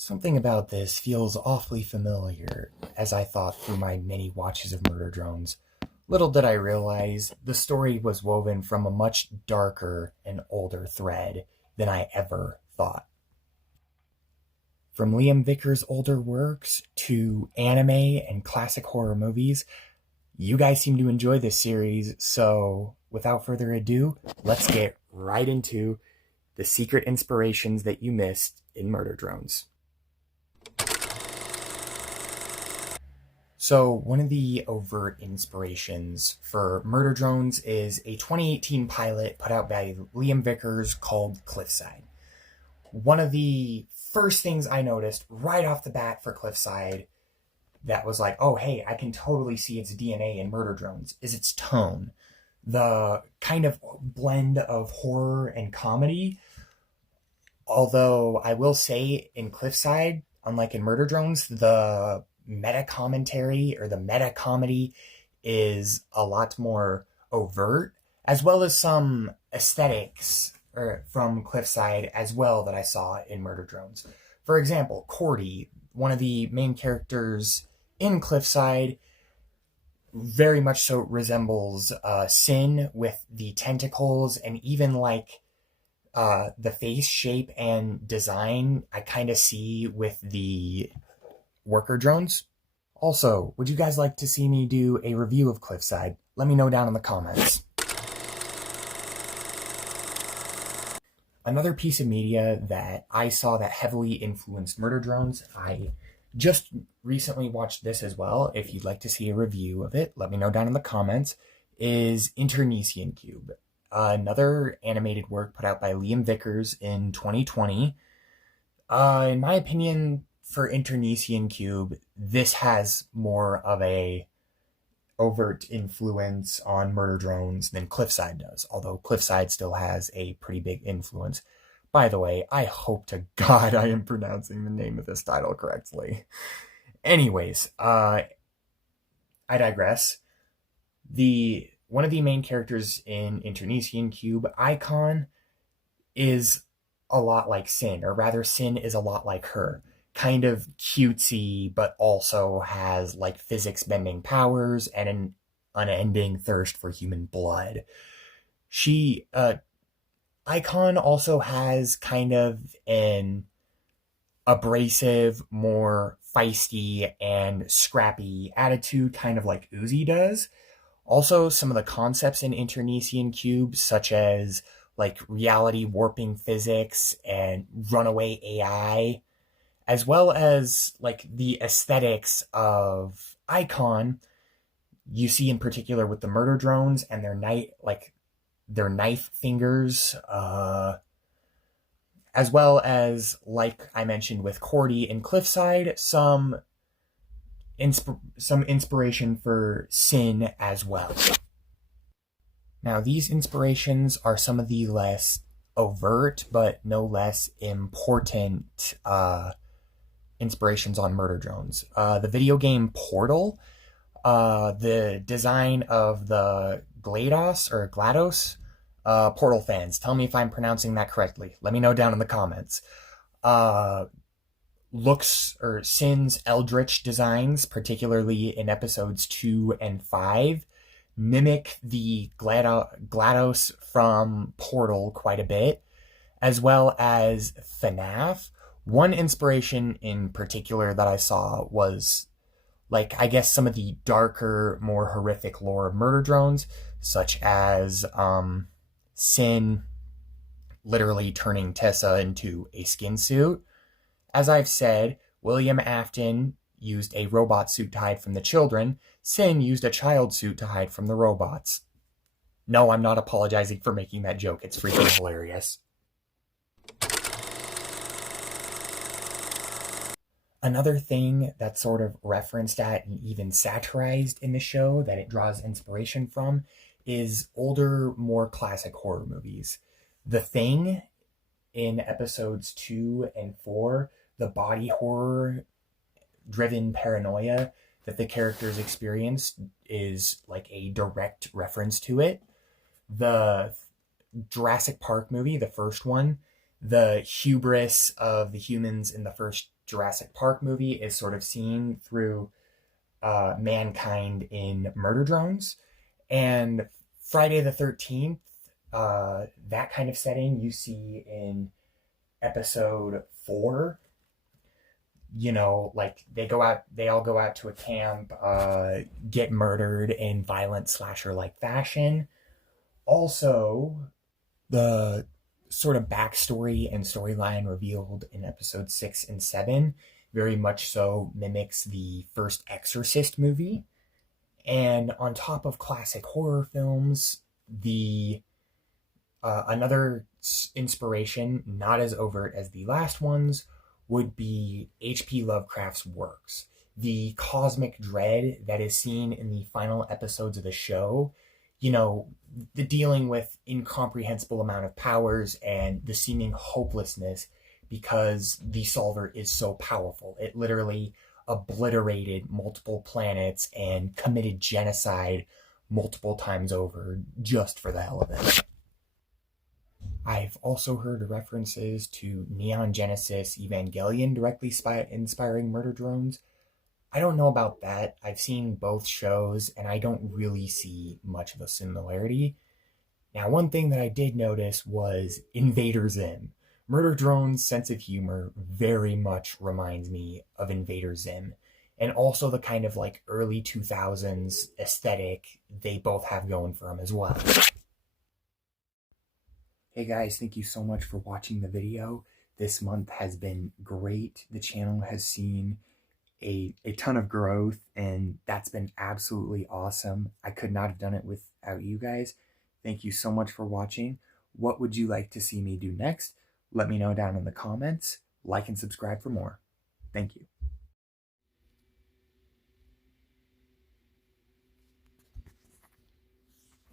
Something about this feels awfully familiar, as I thought through my many watches of Murder Drones. Little did I realize the story was woven from a much darker and older thread than I ever thought. From Liam Vicker's older works to anime and classic horror movies, you guys seem to enjoy this series, so without further ado, let's get right into the secret inspirations that you missed in Murder Drones. So, one of the overt inspirations for Murder Drones is a 2018 pilot put out by Liam Vickers called Cliffside. One of the first things I noticed right off the bat for Cliffside that was like, oh, hey, I can totally see its DNA in Murder Drones is its tone. The kind of blend of horror and comedy. Although I will say in Cliffside, unlike in Murder Drones, the meta commentary or the meta comedy is a lot more overt, as well as some aesthetics from Cliffside as well that I saw in Murder Drones. For example, Cordy, one of the main characters in Cliffside, very much so resembles Sin with the tentacles, and even like the face shape and design I kind of see with the worker drones. Also, would you guys like to see me do a review of Cliffside? Let me know down in the comments. Another piece of media that I saw that heavily influenced Murder Drones, I just recently watched this as well. If you'd like to see a review of it, let me know down in the comments, is Interian Cube. Another animated work put out by Liam Vickers in 2020. In my opinion, for Interian Cube, this has more of a overt influence on Murder Drones than Cliffside does, although Cliffside still has a pretty big influence. By the way, I hope to God I am pronouncing the name of this title correctly. Anyways, I digress. One of the main characters in Interian Cube, Icon, is a lot like Sin, or rather Sin is a lot like her. Kind of cutesy, but also has like physics bending powers and an unending thirst for human blood. Icon also has kind of an abrasive, more feisty and scrappy attitude, kind of like Uzi does. Also, some of the concepts in Interian Cube, such as like reality warping physics and runaway AI, as well as like the aesthetics of Icon, you see in particular with the murder drones and their knife fingers, as well as, like I mentioned with Cordy and Cliffside, some inspiration for Sin as well. Now, these inspirations are some of the less overt but no less important inspirations on Murder Drones. The video game Portal, the design of the GLaDOS, Portal fans, tell me if I'm pronouncing that correctly. Let me know down in the comments. Sin's eldritch designs, particularly in episodes 2 and 5, mimic the GLaDOS from Portal quite a bit, as well as FNAF. One inspiration in particular that I saw was, like, I guess some of the darker, more horrific lore of Murder Drones, such as Sin literally turning Tessa into a skin suit. As I've said, William Afton used a robot suit to hide from the children. Sin used a child suit to hide from the robots. No, I'm not apologizing for making that joke. It's freaking hilarious. Another thing that's sort of referenced at and even satirized in the show that it draws inspiration from is older, more classic horror movies. The Thing in episodes 2 and 4, the body horror driven paranoia that the characters experience is like a direct reference to it. The Jurassic Park movie, the first one, The hubris of the humans in the first Jurassic Park movie is sort of seen through mankind in murder drones. And Friday the 13th, that kind of setting you see in episode 4. You know, like they all go out to a camp, get murdered in violent slasher like fashion. Also, the sort of backstory and storyline revealed in episode 6 and 7 very much so mimics the first Exorcist movie. And on top of classic horror films, the another inspiration, not as overt as the last ones, would be H.P. Lovecraft's works. The cosmic dread that is seen in the final episodes of the show, you know, the dealing with incomprehensible amount of powers and the seeming hopelessness because the solver is so powerful. It literally obliterated multiple planets and committed genocide multiple times over just for the hell of it. I've also heard references to Neon Genesis Evangelion directly inspiring murder drones. I don't know about that. I've seen both shows and I don't really see much of a similarity. Now, one thing that I did notice was Invader Zim. Murder Drone's sense of humor very much reminds me of Invader Zim. And also the kind of like early 2000s aesthetic they both have going for them as well. Hey guys, thank you so much for watching the video. This month has been great. The channel has seen a ton of growth and that's been absolutely awesome. I could not have done it without you guys. Thank you so much for watching. What would you like to see me do next? Let me know down in the comments. Like and subscribe for more. Thank you.